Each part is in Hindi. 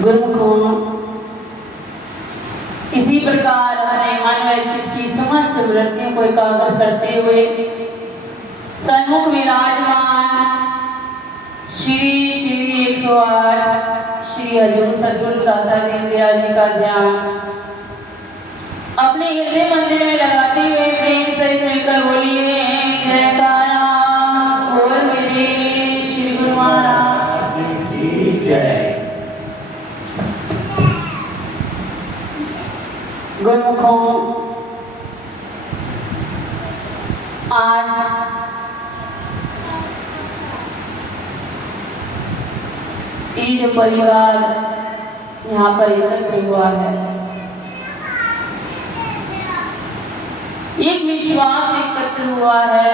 गुरुमुखों, इसी प्रकार अपने मन व चित्त की समस्त वृत्तियों को एकाग्र करते हुए सन्मुख विराजमान श्री 108 श्री हजूर सद्गुरु दाता दीनदयाल जी का ध्यान अपने हृदय मंदिर में लगाते हुए प्रेम सहित मिलकर बोलिए जयकारा बोल मेरे श्री गुरु महाराज की जय। गुरुमुखों, आज ये जो परिवार यहाँ पर इकट्ठे हुआ है, एक विश्वास एकत्र हुआ है,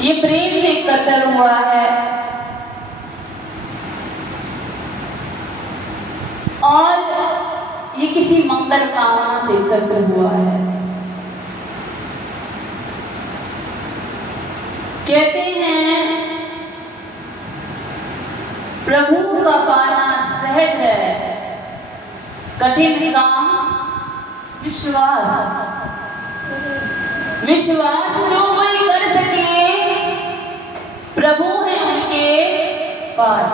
ये प्रेम से एकत्र हुआ है और ये किसी मंगल कामना से एकत्र हुआ है। कहते हैं प्रभु का पाना सहज है, कठिन काम विश्वास। विश्वास जो कोई कर सके प्रभु है उनके पास।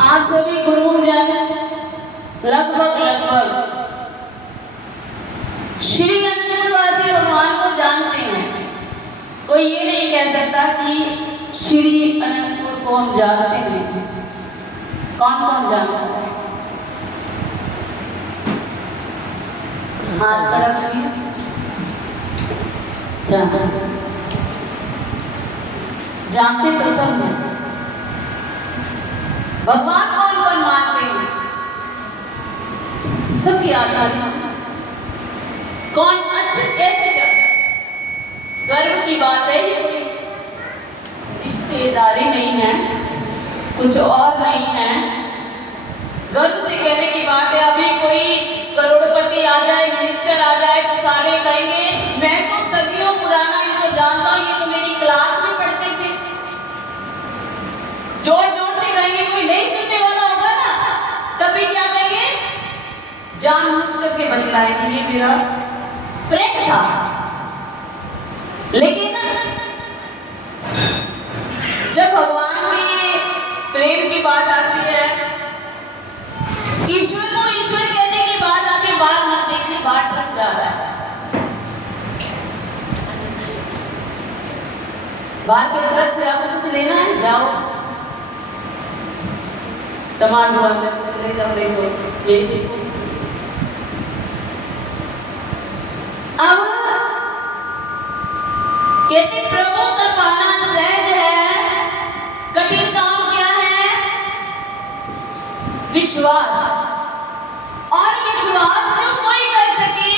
आप सभी गुरुजन लगभग श्री अनंतपुरवासी भगवान को जानते हैं। कोई ये नहीं कह सकता कि श्री अनंतपुर को हम जानते हैं। कौन कौन जानता है? हाथ खड़ा करिए। जानते तो सब हैं। भगवान कौन कौन मानते हैं? सबकी आत्मा। कौन अच्छे कैसे गर्व की बात है, ये कोई रिश्तेदारी नहीं है, कुछ और नहीं है। गर्व से कहने की बात है। अभी कोई करोड़पति आ जाए, मिनिस्टर आ जाए तो सारे कहेंगे मैं तो सदियों पुराना इनको जानता हूँ, ये तो मेरी क्लास में पढ़ते थे। जोर जोर से कहेंगे। कोई नहीं सुनने वाला होगा ना, तभी क्या कहेंगे? जानबूझ करके बतलाएंगे ये मेरा फ्रेंड था। लेकिन जब भगवान के प्रेम की बात आती है, ईश्वर को ईश्वर कहने की बात आती है, बात मत देखिए, बात रख जा रहा है। बाहर की तरफ से आपको कुछ लेना है, जाओ सामान ले जाओ, ले दो। ये देखो, अब कहते प्रभु का पाना सहज है, कठिन काम क्या है? विश्वास। और विश्वास जो कोई कर सके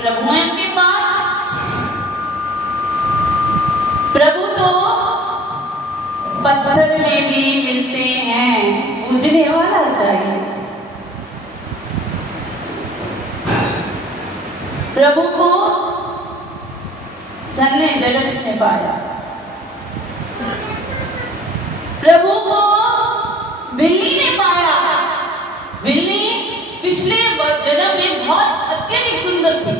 प्रभु है उनके पास। प्रभु तो पत्थर में भी मिलते हैं, पूजने वाला चाहिए। प्रभु को धन ने जगत ने पाया, प्रभु को बिल्ली ने पाया। बिल्ली पिछले जन्म में बहुत अत्यधिक सुंदर थी,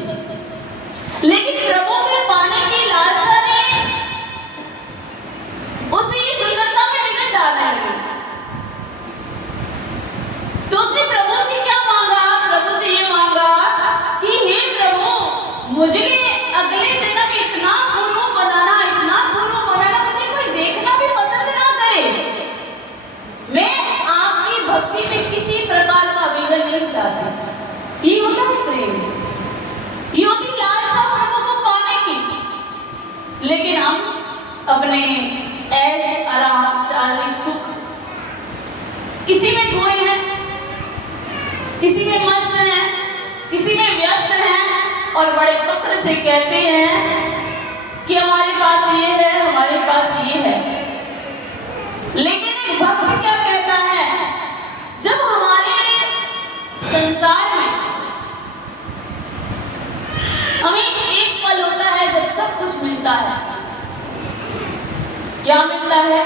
लेकिन प्रभु के पाने की लालसा ने उसी सुंदरता में विघट डालने लगी। तो उसने प्रभु से क्या मांगा? प्रभु से ये मांगा कि हे प्रभु, मुझे अगले जन्म इतना गुरु बनाना, मुझे कोई देखना भी पसंद ना करे। मैं आपकी भक्ति में किसी प्रकार का विघ्न नहीं चाहती। ये होता है प्रेम, ये होती लालसा प्रभु को पाने की। लेकिन हम अपने ऐश आराम, शारीरिक सुख, इसी में खोए हैं, इसी में मस्त हैं, इसी में व्यस्त हैं और बड़े फक्र से कहते हैं कि हमारे पास ये है, हमारे पास ये है। लेकिन एक भक्त क्या कहता है? जब हमारे संसार में हमें एक पल होता है जब सब कुछ मिलता है, क्या मिलता है?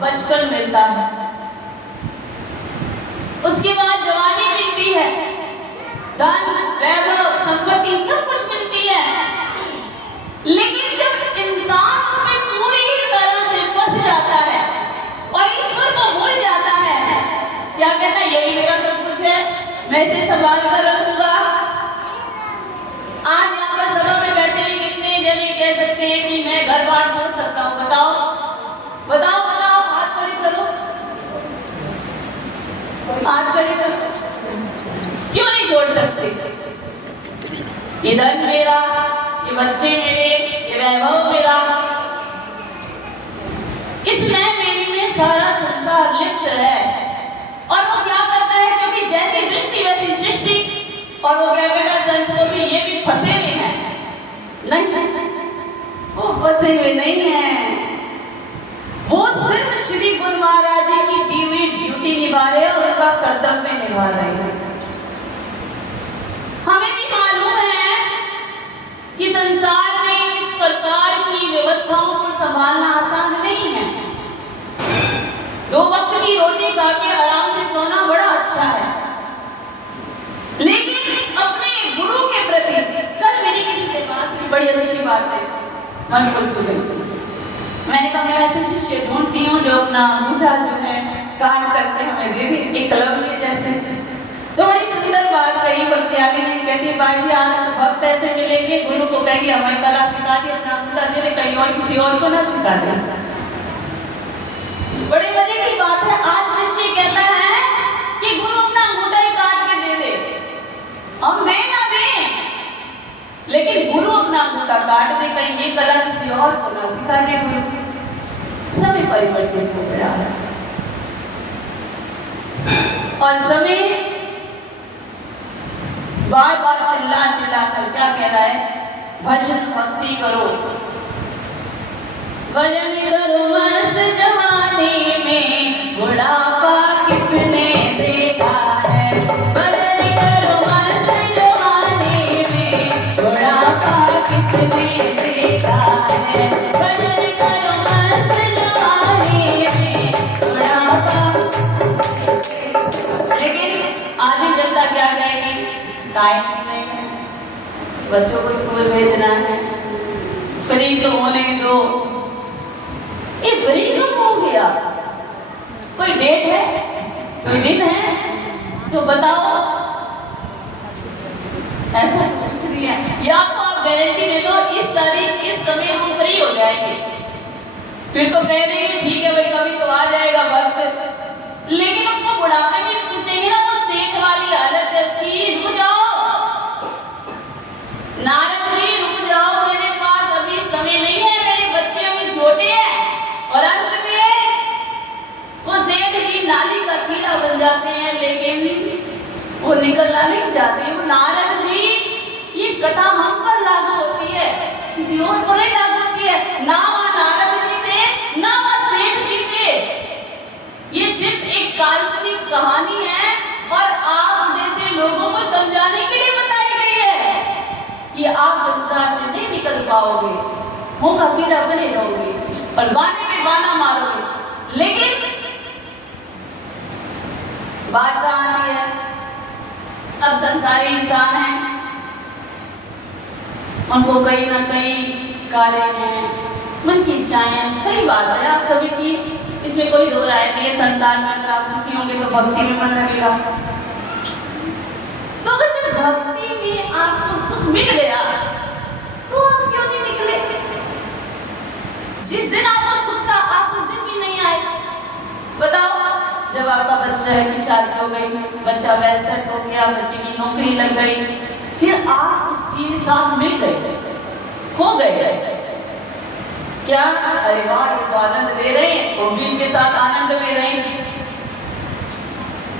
बचपन मिलता है, उसके बाद जवानी मिलती है, धन वैभव संपत्ति सब कुछ मिलती है। लेकिन जब इंसान उसमें पूरी तरह से फंस जाता है और ईश्वर को भूल जाता है, क्या कहता है यही मेरा सब कुछ है, मैं इसे संभाल कर रखूंगा। आज यहाँ पर सभा में बैठे हुए कितने जने कह सकते हैं कि मैं घर बार छोड़ सकता हूँ? बताओ बताओ बताओ, हाथ खड़े करो, हाथ खड़े करो। क्यों नहीं छोड़ सकते? ये धन मेरा, ये बच्चे मेरे, ये वैभव मेरा, इसमें मेरे में सारा संसार लिप्त है। और वो क्या करता है? क्योंकि जैसी दृष्टि वैसी सृष्टि। और वो क्या कहता है? संतों में ये भी फंसे हुए हैं। नहीं, वो फंसे हुए नहीं हैं, वो सिर्फ श्री गुरु महाराज जी की दी हुई ड्यूटी निभा रहे हैं, उनका कर्तव्य निभा रहे हैं। हमें भी मालूम है कि संसार में इस प्रकार की व्यवस्थाओं को संभालना आसान नहीं है। 2 वक्त की रोटी खा के आराम से सोना बड़ा अच्छा है, लेकिन अपने गुरु के प्रति, कल मेरी किसी से बात हुई, बड़ी अच्छी बात है, मन को छू गई। मैंने कहा मैं ऐसे शिष्य ढूंढती हूँ जो अपना अंगूठा जो है काट करके हमें दे दे, एक कलम के जैसे। तो बड़ी सुंदर बात कही भक्ति आगे नहीं कहती, भाई जी आज तो भक्त ऐसे मिलेंगे, गुरु को कहेंगे हमें कला सिखा दी, अपना अंगूठा दे दे, कहीं और किसी और को ना सिखा दे। बड़े मजे की बात है, आज शिष्य कहता है कि गुरु अपना अंगूठा ही काट के दे दे, हम दे ना दे, लेकिन गुरु अपना अंगूठा काट दे, कहीं ये कला किसी और को ना सिखा दे। गुरु समय परिवर्तित हो गया है और समय बार बार चिल्ला चिल्ला कर क्या कह रहा है? भजन भक्ति करो, भजन करो मस्त जवानी में, बुढ़ापा किसने देखा है? भजन करो मस्त जवानी में, बुढ़ापा किसने देखा है? भजन करो मस्त जवानी में, बुढ़ापा। लेकिन आधी जनता क्या कहेगी? टाइम नहीं है, बच्चों को स्कूल भेजना है, फ्री तो होने दो। ये फ्री कब हो गया? कोई डेट है, कोई दिन है तो बताओ। ऐसा कुछ नहीं है, या तो आप गारंटी दे दो इस तारीख इस समय हम फ्री हो जाएंगे, फिर तो कह देंगे ठीक है भाई कभी तो आ जाएगा वक्त। लेकिन उसको बुढ़ापे में पूछेंगे ना, वो सेठ वाली हालत है उसकी, रुक जाओ नारद जी, रुक जाओ, मेरे पास अभी समय नहीं है, मेरे बच्चे अभी छोटे हैं। और अंत में वो सेठ जी नाली का कीड़ा बन जाते हैं, लेकिन वो निकलना नहीं चाहते। वो नारद जी, ये कथा हम पर लागू होती है, किसी और पर नहीं लागू होती है। ना वहाँ नारद जी थे, ना वहाँ सेठ जी थे, ये सिर्फ एक काल्पनिक कहानी है और आप जैसे लोगों को समझाने के लिए बताई गई है कि आप संसार से नहीं निकल पाओगे, मुंह का कीड़ा बने रहोगे और बाने पे बाना मारोगे। लेकिन बात कहाँ आती है? अब संसारी इंसान हैं, उनको कहीं ना कहीं कार्य हैं, मन की इच्छाएं हैं, सही बात है आप सभी की, इसमें कोई दो राय नहीं है। संसार में अगर आप सुखी होंगे तो भक्ति में मन लगेगा। तो अगर जब भक्ति में आपको सुख मिल गया तो आप क्यों नहीं निकले? जिस दिन आपको सुख था आप उस दिन भी नहीं आए। बताओ, जब आपका बच्चा है कि शादी हो गई, बच्चा वेल सेट हो गया, बच्चे की नौकरी लग गई, फिर आप उसके साथ मिल गए, हो गए क्या? अरे वाह ये तो आनंद ले रहे हैं, वो भी इनके साथ आनंद में रहे,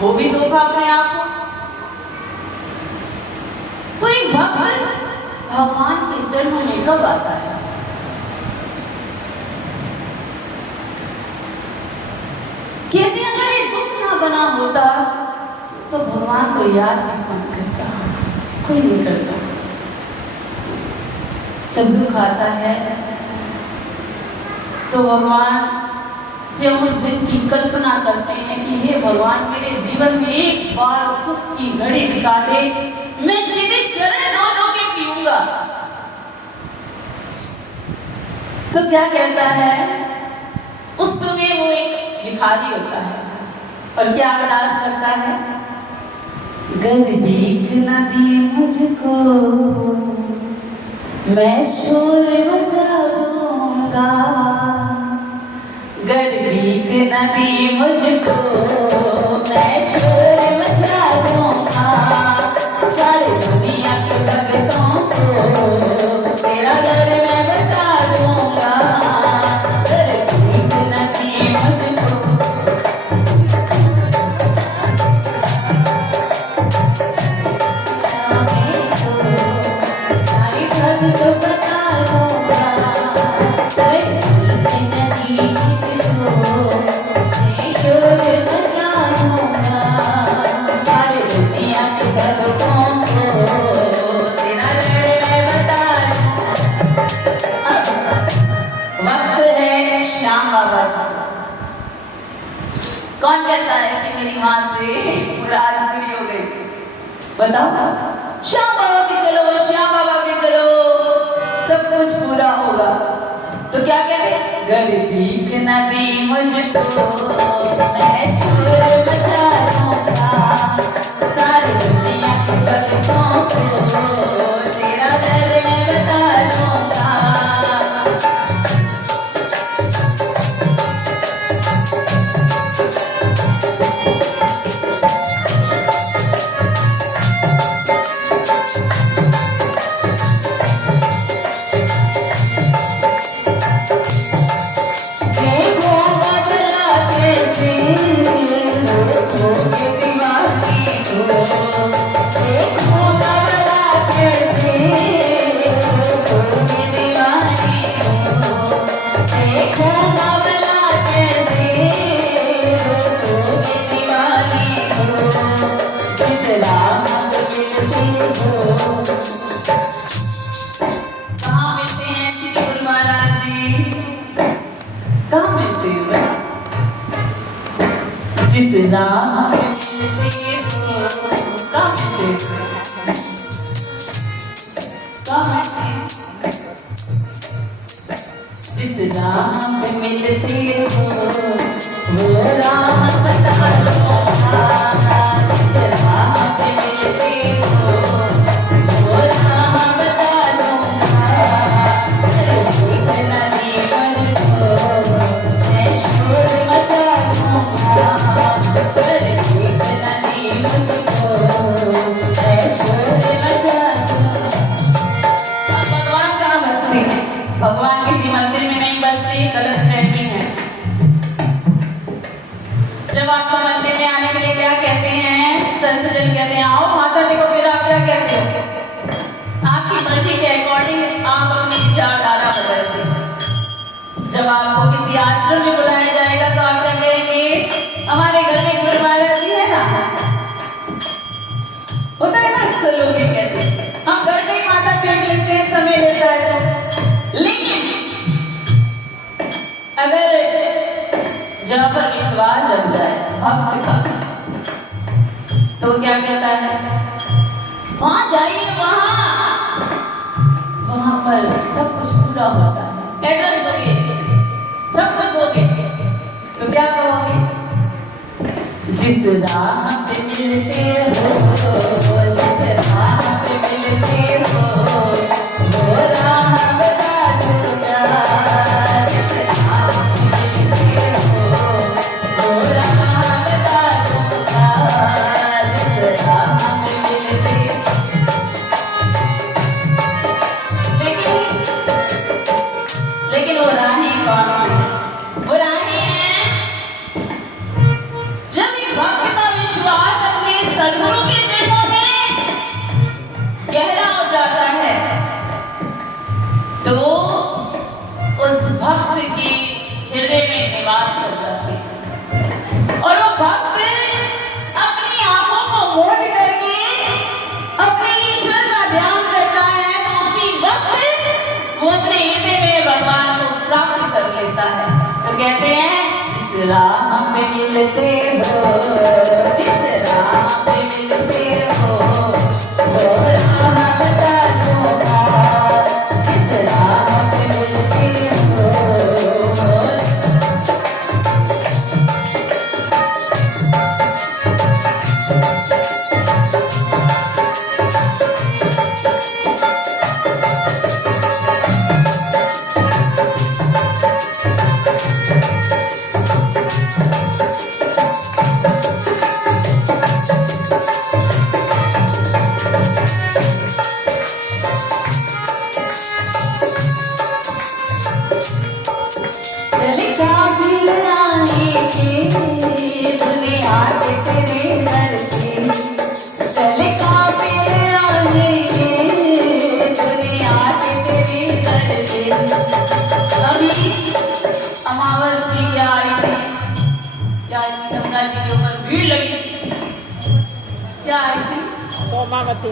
वो भी धोखा अपने आप को। तो एक भक्त भगवान के जन्म में कब आता है? कहते हैं अगर ये दुख ना बना होता तो भगवान को याद भी कौन करता? कोई नहीं करता। जब दुख आता है तो भगवान से उस दिन की कल्पना करते हैं कि हे भगवान, मेरे जीवन में एक बार सुख की घड़ी दिखा दे, मैं तेरे चरण धो धो के पीऊंगा। तो क्या कहता है, उस समय वो एक भिखारी होता है और क्या अरदास करता है, गर भीख न दी मुझको मैं शोर मचा दूंगा, गर भीख न दी मुझको मैं शोर मचा दूंगा, सारी दुनिया के भक्तों को तेरा घर मैं बता दूंगा, गर भीख न दी मुझको। तो बता दूंगा, सारी दुनिया के भक्तों को तेरा घर मैं बता दूंगा। वक्त है श्याम बाबा की। कौन कहता है कि मेरी माँ से मुराद पूरी हो गई? बताओ। श्याम बाबा के चलो, श्याम बाबा के चलो, सब कुछ पूरा होगा। तो क्या कहते, गर भीख न दी मुझको मैं शोर मचा दूंगा, सारी दुनिया के भक्तों को तेरा घर मैं बता दूंगा। जितना जितना मिलते हो वो राह बता दूंगा, जितना मिलते हो वो राह बता दूंगा, जितना जीवन को मैं शोर मचा दूंगा, जितना जीवन को मैं शोर मचा दूंगा। भगवान कहाँ बसते हैं? भगवान किसी मंदिर में नहीं बसते, गलत फहमी है। जब आपको मंदिर में आने के लिए क्या कहते हैं, संत जन कहते हैं आओ माता टेको, फिर आप क्या कहते हो? आपकी मर्जी के अकॉर्डिंग आप अपनी विचारधारा बदलते हैं। जब आपको किसी आश्रम में बुलाया जाएगा तो आप क्या कहेंगे, हमारे घर में गुरु महाराज जी है ना, होता है ना, अक्सर लोग ये कहते हैं, हम घर में ही माता टेक लेते हैं, समय लेता है तो। लेकिन अगर जहाँ पर विश्वास जग जाए, भक्त का, तो क्या कहता है, वहां जाइए, वहां पर सब कुछ पूरा होता है। एड्रेस दोगे, सब कुछ दोगे, तो क्या कहोगे, जिस राह पे मिलते हो, जिस राह पे मिलते हो वो राह बता दूंगा, जिस राह पे मिलते हो वो राह बता दूंगा, जिस राह पे मिलते। लेकिन वो राहें कौन सी? वो राहें हैं जब एक भक्त का विश्वास अपने सद्गुरु के चरणों में गहरा हो जाता है, देता है। तो कहते हैं जिस राह पे मिलते हो, जिस राह पे मिलते हो, वो राह बता दूंगा, जिस राह पे मिलते हो।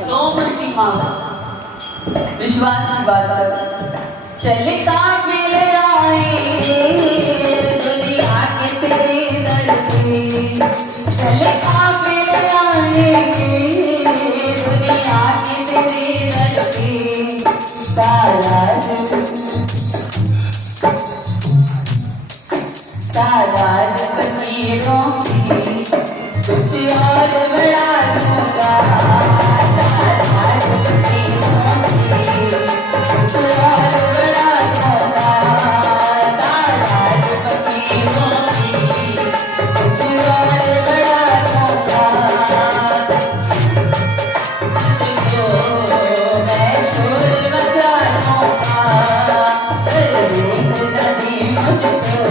सोमवती विश्वास की बात कर चल काफिले आएंगे दुनिया के तेरे दर पे, चल काफिले आएंगे दुनिया के तेरे दर पे। तादाद फकीरों की कुछ और बड़ा दूंगा, तादाद फकीरों की कुछ और बड़ा दूंगा, तादाद फकीरों की कुछ और बड़ा दूंगा। तुझको मैं शोर मचा दूंगा, नदी मुझको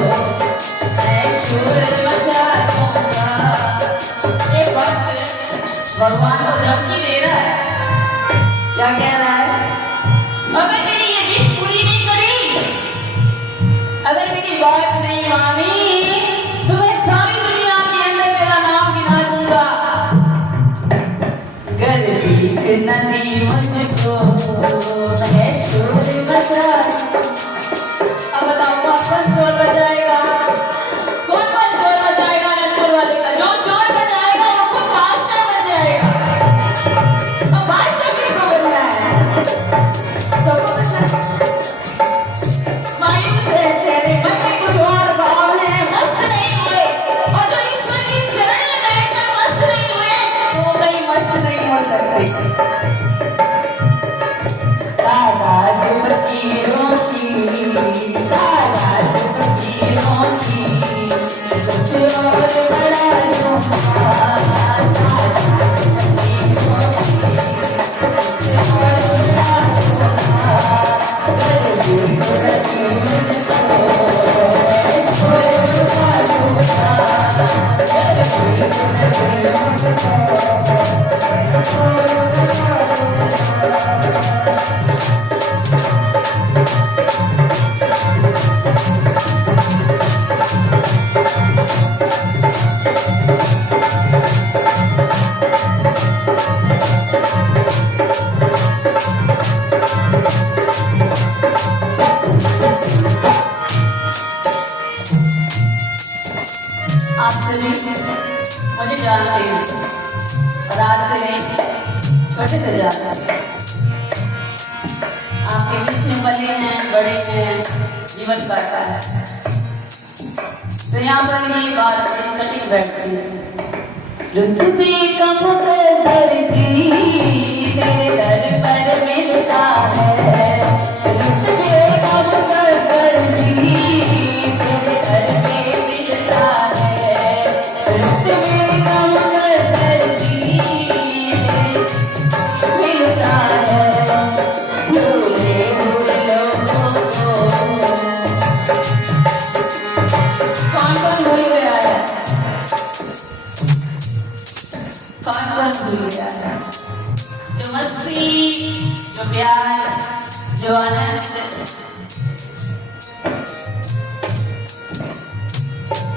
मैं शोर मचा दूंगा। ये भगवान को धमकी दे रहा है, क्या कह रहा है? अगर मेरी ये विश पूरी नहीं करी, अगर मेरी बात नहीं मानी, तो मैं सारी दुनिया के अंदर तेरा नाम गिना दूंगा। गर्दी नदी मुझको मैं शोर मचा। अब बताओ कौन शोर बजाएगा? कौन शोर बजाएगा? रनपुर वाले का जो शोर बजाएगा वो खुद बादशाह बन जाएगा। अब बादशाह किसको बनना है? मायूस है चेहरे, मन में कुछ और भाव है, मस्त नहीं हुए, और जो ईश्वर की शरण में बैठकर मस्त नहीं हुए, वो कहीं मस्त नहीं हो सकते। तादाद फकीरों की, तादाद फकीरों की कुछ और बड़ा दूंगा, तादाद फकीरों की कुछ और बड़ा दूंगा। गर्दी गर्दी मुझको मैं शोर मचा दूंगा, गर्दी गर्दी मुझको मैं शोर मचा दूंगा। आप सभी मुझे जानते हैं और आज से नहीं छोटे से जानते हैं। आपके बीच में बड़े हैं, बड़े हैं, जीवन करता है। तो यहाँ पर ये बात कटिंग बैठती है। रुतबे का मुकद्दर भी तेरे दर पर मिलता है, रुतबे का मुकद्दर भी तेरे दर पे मिलता है, रुतबे का मुकद्दर भी मिलता है। भूले भूले लोगों को कौन कौन भूल गया है? कौन कौन भूल गया है? जो मस्ती, जो प्यार, जो आनंद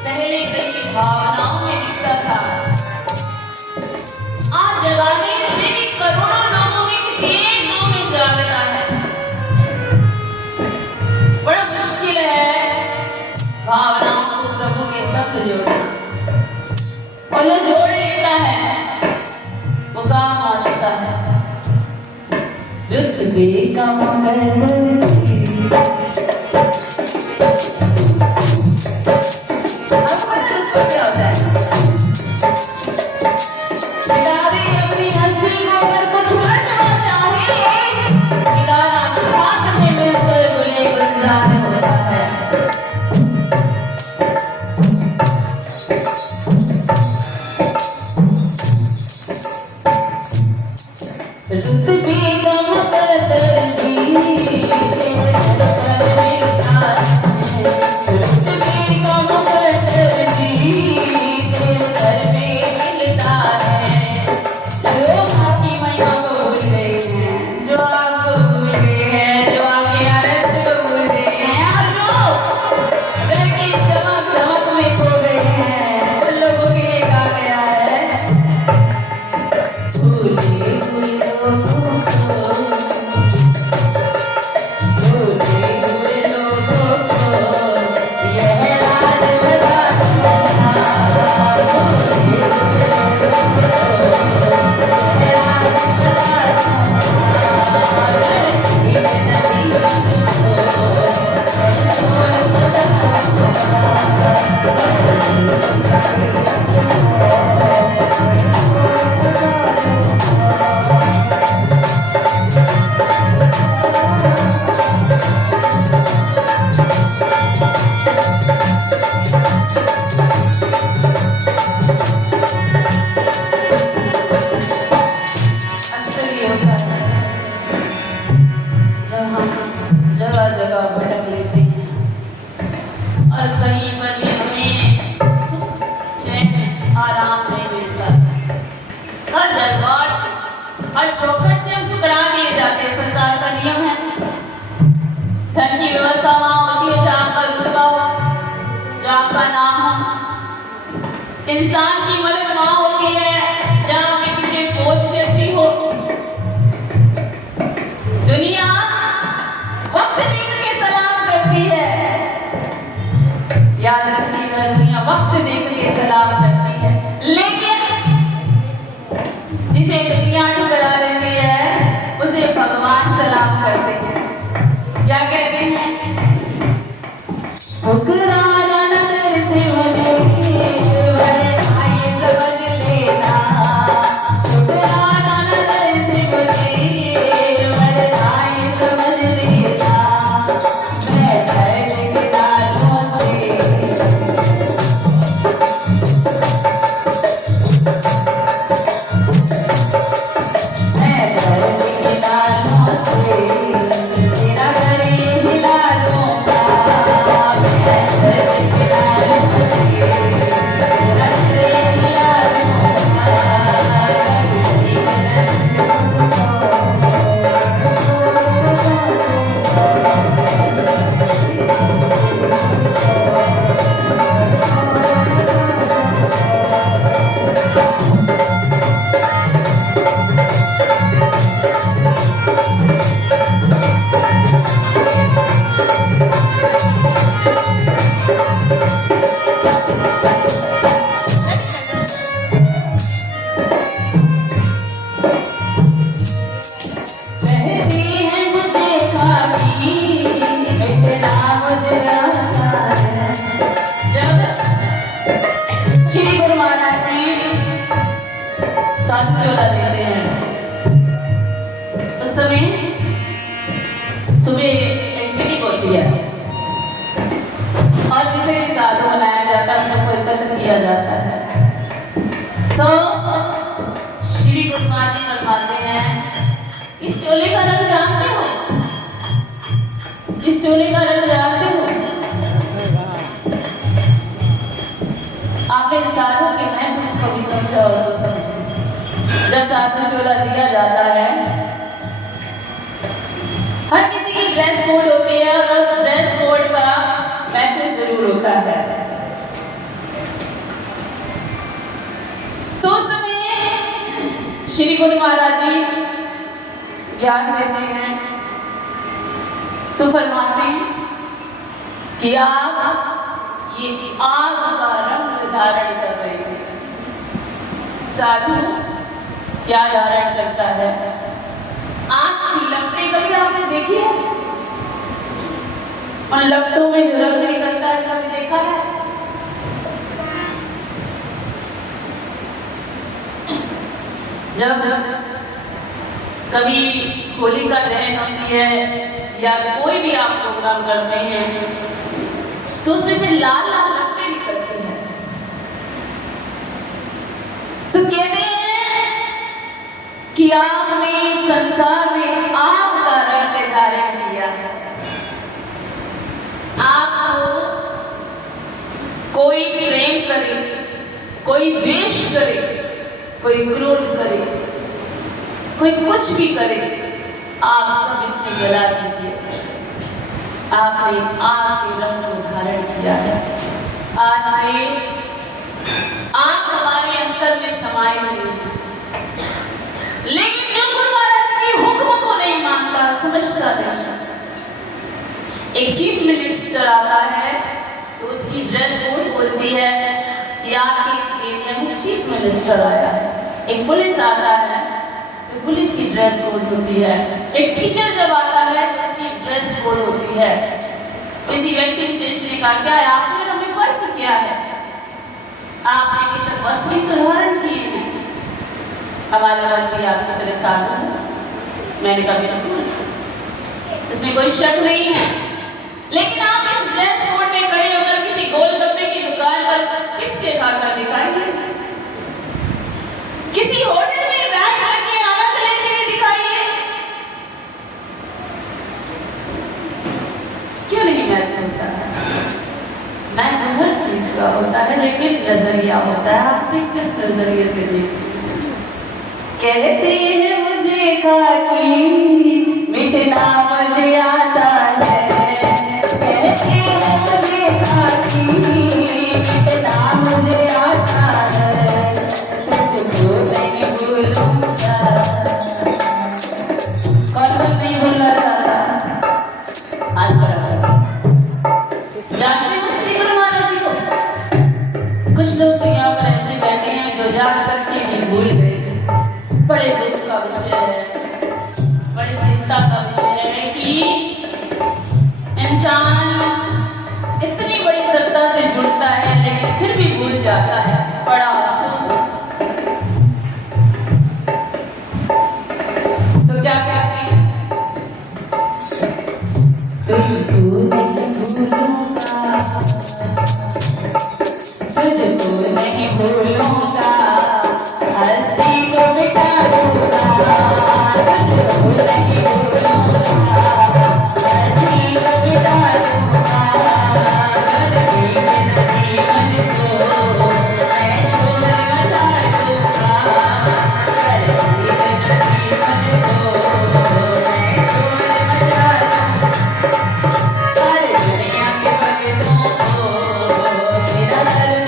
पहले कई भावनाओं में दिखता था, आज जगाने से भी करोड़ों लोगों में किसी एक मुंह में जागता है। बड़ा मुश्किल है जोड़ना, और जो जोड़ लेता है वो काम आशता है। रुतबे का मगर आपको पता है रुतबा क्या होता है? बिलारी अपनी हंसी को अगर कुछ मर्तबा चाहे, बिलारा हाथ में मिलकर गुले गुलजार होता है। रुतबे का मुकद्दर भी रुतबे का मुकद्दर भी घर में मिलता है। जो आपकी महिमा को भूल गए हैं, जो आपको भूल गए हैं, जो आपकी आरत को भूल गए हैं, और जो घर की चमक चमक में खो गए हैं, उन लोगों के लिए कहा गया है भूले हुए लोगों को, भूले हुए लोगों को यह राज बताना। अक्सर ये होता है जब हम जगह जगह भटक लेते हैं और कहीं पर भी हमें सुख चैन आराम नहीं मिलता, हर दरबार से हर चौखट से हम ठुकरा दिए जाते हैं। संसार का नियम है, धन की व्यवस्था वहाँ होती है जहाँ का रुतबा हो, जहाँ का नाम हो। इंसान की मदद वहाँ होती है जहाँ के पीछे फौज चलती हो। दुनिया वक्त देख के सलाम करती है, याद रखिएगा, दुनिया वक्त देख के सलाम करती है, लेकिन जिसे दुनिया ठुकरा देती है उसे भगवान सलाम करते हैं। क्या कहते हैं? ठुकराना न करते मुझे, भले भाई समझ लेना। ठुकराना न करते मुझे, भले भाई समझ लेना। मैं दर्द के दानों से, मैं दर्द के दानों से तेरा घर ये हिला दूंगा। मैं दर्द के दानों से तेरा घर ये हिला कहती है मुझे खाकी इतना मुझे आता है। जब श्री गुरु महाराज जी साधु चोला देते हैं उस समय सुबह एक मीटिंग होती है और जिसे भी साधु बनाया जाता है सबको एकत्र किया जाता है। तो श्री गुरु महाराज जी फरमाते हैं इस चोले का रंग जानते हो? इस चोले का रंग जानते हो? आपने साधु के महत्व को भी समझा और तो समझा। जब साधु चोला दिया जाता है, हर किसी की ड्रेस कोड होती है और उस ड्रेस कोड का महत्व जरूर होता है। तो उस समय श्री गुरु महाराज जी ज्ञान देते हैं तो फरमाते हैं कि आप ये आग का रंग धारण कर रही है। साधु क्या धारण करता है? आग की लपटें कभी आपने देखी है? उन लपटों में जो रंग निकलता है कभी देखा है? जब कभी होलिका दहन होती है या कोई भी आप प्रोग्राम करते हैं तो उसमें से लाल लाल लपटें निकलती हैं। तो कहते हैं कि आपने संसार में आग का रंग धारण किया है। आपको कोई प्रेम करे, कोई द्वेष करे, कोई क्रोध करे, कोई कुछ भी करे, आप सब इसमें जला दीजिए। आपने आग के रंग को धारण किया है। आज से आग हमारे अंतर में समाये हुए है। लेकिन जो गुरु महाराज के हुक्म को नहीं मानता, समझता नहीं। एक चीफ मिनिस्टर आता है तो उसकी ड्रेस कोड बोलती है कि आपके इस एरिया में चीफ मिनिस्टर आया है। एक पुलिस आता है तो पुलिस की ड्रेस कोड होती है। एक टीचर जब आता है तो उसकी ड्रेस कोड होती है। किसी व्यक्ति विशेष ने कहा, क्या है आपने हमें फर्क क्या है? आपने बेशक वस्त्र तो धारण किए हैं, हमारा मन भी आपकी तरह साधु है। मैंने कहा बिल्कुल, इसमें कोई शक नहीं है। लेकिन आप इस ड्रेस कोड में खड़े होकर किसी गोलगप्पे की दुकान पर पिछले खाता दिखाएंगे, किसी होटल में बैठ करके आनंद लेते हुए दिखाइए। क्यों नहीं महत्व होता है? महत्व हर चीज का होता है, लेकिन नजरिया होता है। आपसे किस नजरिए से देखते? कहते हैं मुझे खाकी मिटना मुझे आता है, कहते हैं मुझे खाकी मिटना मुझे आता है, तुझको नहीं भूलूंगा। कौन नहीं भूलना चाहता? हाथ पर जानते हो श्री गुरु महाराज जी को? कुछ लोग तो यहाँ पर ऐसे बैठे हैं जो जान करके भी भूल गए। बड़े दुख का विषय है, बड़ी चिंता का विषय है कि इंसान इतनी बड़ी सत्ता से जुड़ता है लेकिन फिर भी भूल जाता है। बड़ा अफसोस। तो क्या कहते हैं? तुझको नहीं भूलूंगा, तुझको नहीं भूलूंगा, हस्ती को मिटा दूंगा, तुझको नहीं भूलूंगा, हस्ती को मिटा दूंगा, गलती में सही मुझको मैं शोर मचा दूंगा, गलती में सही मुझको मैं शोर मचा दूंगा, सारी दुनिया के भक्तों को तेरा दर्द,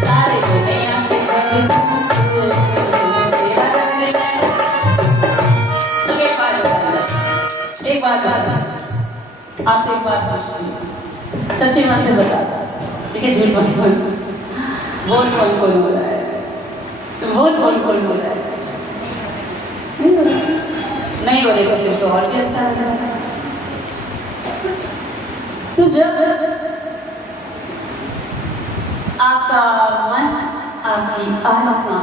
सारी दुनिया के भक्तों को तेरा दर्द। एक बात आपसे एक बात पूछती हूँ, सच्ची बात से बता, ठीक है? झूठ मत बोल। वोट कौन कौन हो रहा है? वोट कौन कौन हो रहा है? नहीं हो रही तो और भी अच्छा है। तो जब आपका मन, आपकी आत्मा,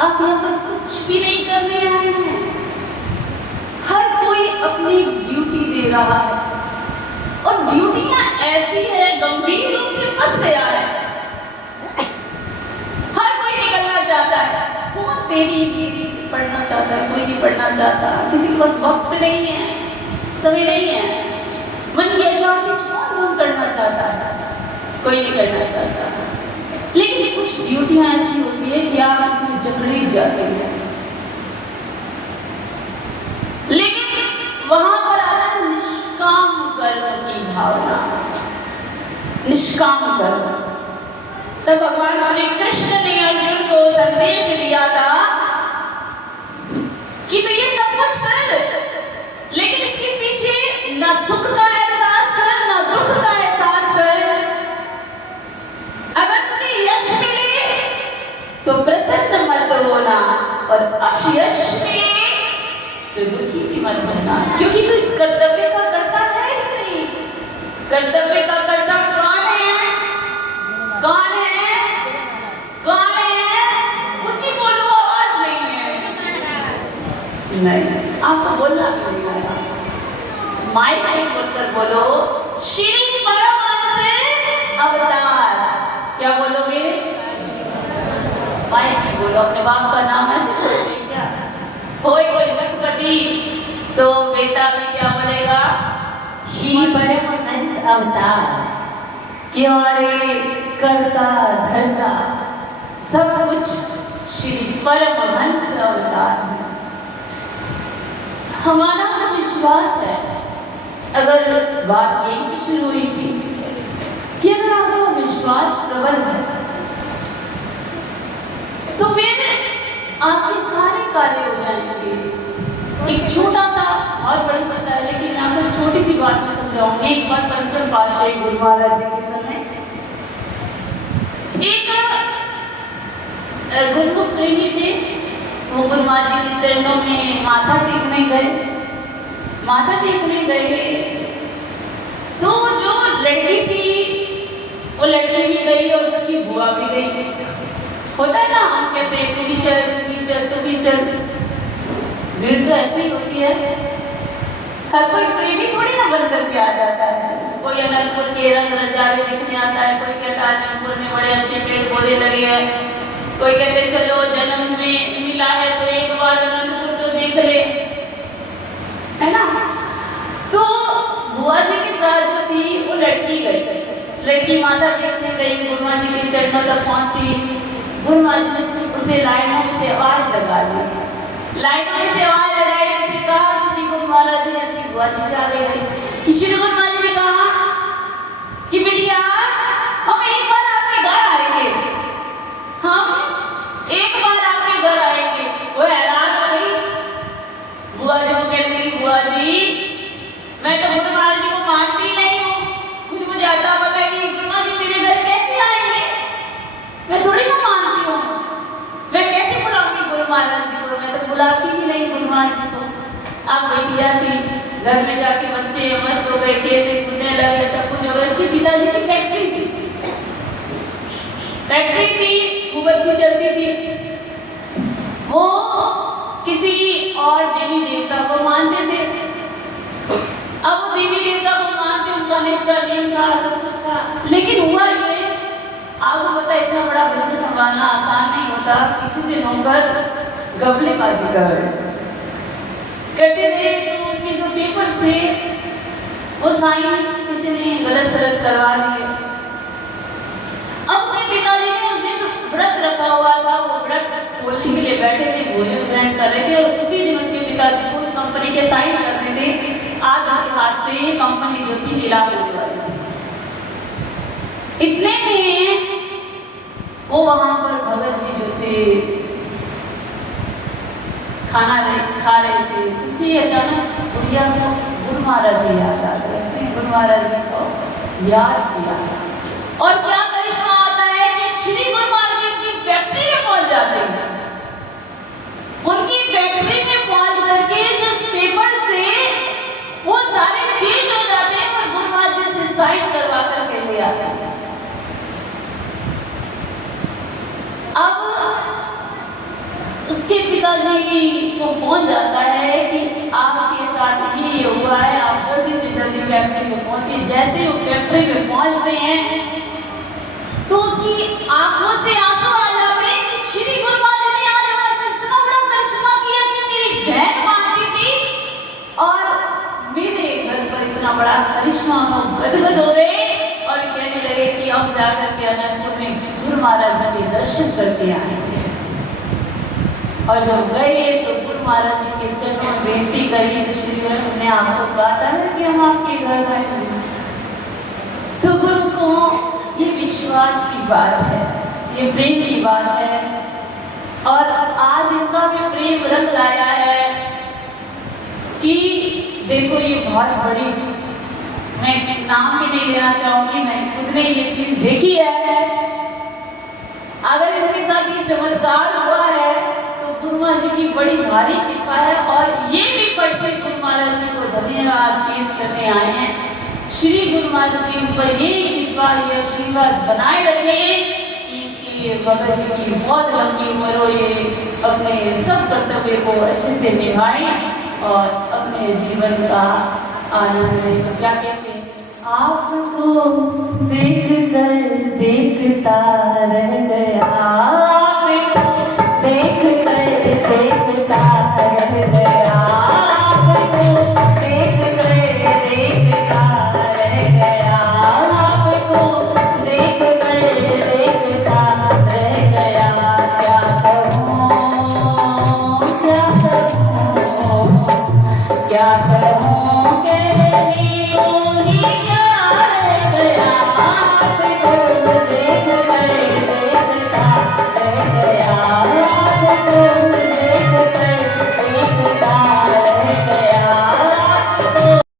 आप यहाँ पर कुछ भी नहीं करने आए हैं। हर कोई अपनी ड्यूटी दे रहा है और ड्यूटियां ऐसी है, गंभीर रूप से फंस गया है। हर कोई निकलना चाहता है। कौन तेरी मेरी पढ़ना चाहता है? कोई नहीं पढ़ना चाहता। किसी के पास वक्त नहीं है, समय नहीं है। मन की अशांति कौन दूर करना चाहता है? कोई नहीं करना चाहता। लेकिन कुछ ड्यूटियां ऐसी होती है कि आप इसमें जकड़े जाते हैं। लेकिन वहां पर आता है निष्काम कर्म की भावना, निष्काम कर्म। तो भगवान श्री कृष्ण ने अर्जुन को संदेश दिया था कि तो ये सब कुछ कर, लेकिन इसके पीछे ना सुख का एहसास होना, और अपयश मिले तो दुखी भी मत होना, क्योंकि तू इस कर्तव्य का करता है ही नहीं। कर्तव्य का कर्ता कौन है? कौन है? कौन है? ऊंची बोलो, आवाज नहीं है। नहीं, आपको बोलना भी नहीं आएगा। माइक में बोलकर बोलो, श्री परमहंस अवतार। क्या बोलोगे? माइक में बोलो। अपने बाप का नाम है क्या? कोई लखपति तो बेटा में क्या बोलेगा? श्री परमहंस अवतार। क्यों रे? करता धरता सब कुछ श्री परमहंस अवतार। हमारा जो विश्वास है, अगर बात यही से शुरू हुई थी कि अगर आपका विश्वास प्रबल है तो फिर आपके सारे कार्य हो जाएंगे। एक छोटा सा, बहुत बड़ी बात है लेकिन मैं आपको छोटी सी बात में समझाऊंगी। एक बार पंचम पातशाही गुरु महाराज जी के समय एक गुरुमुख प्रेमी थे, वो गुरु महाराज जी के चरणों में माथा टेकने गए। माथा टेकने गए तो जो लड़की थी वो लड़की भी गई और उसकी बुआ भी गई। होता है ना, हम कहते हैं तू भी चल, तू भी चल, तू भी चल। भीड़ तो ऐसी होती है। हर कोई प्रेमी थोड़ी ना बन करके आ जाता है। कोई अनंतपुर के रंग रंजारे दिखने आता है, कोई कहता है अनंतपुर में बड़े अच्छे पेड़ पौधे लगे हैं, कोई कहते चलो जन्म में मिला है तो एक बार अनंतपुर तो देख ले, है ना। तो बुआ जी के साथ जो थी वो लड़की गई। लड़की माता टेकने गई, गुरु महाराज जी के चरणों तक पहुंची। गुरु महाराज जी ने उसे लाइनों में से आवाज लगा दी। लाइनों में से आवाज लगाई, उसे कहा श्री गुरु महाराज जी ने, श्री बुआ जी भी आ गई कि श्री गुरु महाराज जी ने कहा कि बिटिया हम एक बार आपके घर आएंगे, हम एक बार आपके घर आएंगे। वो हैरान हो गई। बुआ जी को कहने लगी, बुआ जी मैं तो गुरु महाराज जी को मानती नहीं हूँ, कुछ मुझे आता बताइए गुरु महाराज जी मेरे घर कैसे आएंगे? मैं थोड़ी ना मानती हूँ, मैं कैसे बुलाऊंगी गुरु महाराज जी को? मैं तो बुलाती ही नहीं गुरु महाराज जी को। आप बेटिया थी, घर में जाके बच्चे मस्त हो गए, खेलने कूदने लगे, सब कुछ हो गया। उसके पिताजी की फैक्ट्री थी, खूब अच्छी चलती थी। वो किसी और देवी देवता को मानते थे। अब वो देवी देवता को मानते, उनका नित्य नियम था, सब कुछ था। लेकिन हुआ ये, आपको पता है इतना बड़ा बिजनेस संभालना आसान नहीं होता। पीछे से नौकर गबलेबाजी करते थे, तो उनके जो पेपर्स थे वो साइन किसी ने गलत सलत करवा दिए। अब उसके पिताजी ने उस दिन व्रत रखा हुआ था, वो व्रत खोलने के लिए बैठे थे, भोजन ग्रहण कर रहे थे, और उसी दिन उसके पिताजी को उस कंपनी के साइन करने थे। आज उनके हाथ से कंपनी जो थी नीलाम होने वाली थी। इतने में वो वहां पर भगत जी जो थे खाना खा रहे थे, उसी अचानक बुढ़िया को गुरु महाराज जी याद आ गए। उसने गुरु महाराज जी को याद किया, और क्या करिश्मा होता है कि श्री गुरु महाराज जी की फैक्ट्री में पहुंच जाते हैं। उनकी फैक्ट्री में पहुंच करके जिस पेपर से वो सारे चेंज हो जाते हैं, वो गुरु महाराज जी से साइन करवा करके ले आते हैं। अब उसके पिताजी को फोन जाता है कि आपके साथ ये हुआ है, आप जल्दी से जल्दी फैक्ट्री में पहुंचिए। जैसे वो फैक्ट्री में पहुंच रहे हैं तो उसकी आंखों से आंसू आ जाते हैं कि श्री गुरु महाराज ने आज हमारे साथ इतना बड़ा करिश्मा किया कि मेरी बहन मानती थी और मेरे घर पर इतना बड़ा करिश्मा हो, गदगद हो गए और कहने लगे कि हम जाकर के अनंतपुर में गुरु महाराज जी के दर्शन करके आएंगे। और जब गए तो गुरु महाराज जी के चरणों में बेनती करी, तो श्री गुरु ने आपको कहा था ना कि हम आपके घर आएंगे। तो गुरु को ये विश्वास की बात है, ये प्रेम की बात है, और आज इनका भी प्रेम रंग लाया है कि देखो ये बहुत बड़ी, मैं नाम भी नहीं लेना चाहूंगी, मैंने खुद ने ये चीज देखी है। अगर इनके साथ ये चमत्कार हुआ है गुरुमा जी की बड़ी भारी कृपा है और ये भी पढ़ से गुरु महाराज जी को धन्यवाद पेश करने आए हैं। श्री गुरु महाराज जी पर ये कृपा ये आशीर्वाद बनाए रखें कि भगत जी की बहुत लंबी उम्र हो, ये अपने सब कर्तव्य को अच्छे से निभाएं और अपने जीवन का आनंद लें। तो क्या कहते हैं, आपको देख कर देखता रह गया, आपको देख कर देखता रह गया, आपको देख कर देखता रह गया, आपको देख कर देखता रह गया। क्या कहूँ क्या कहूँ क्या कहूँ कहने को ही क्या रह गया, आपको देख कर देखता रह गया, आपको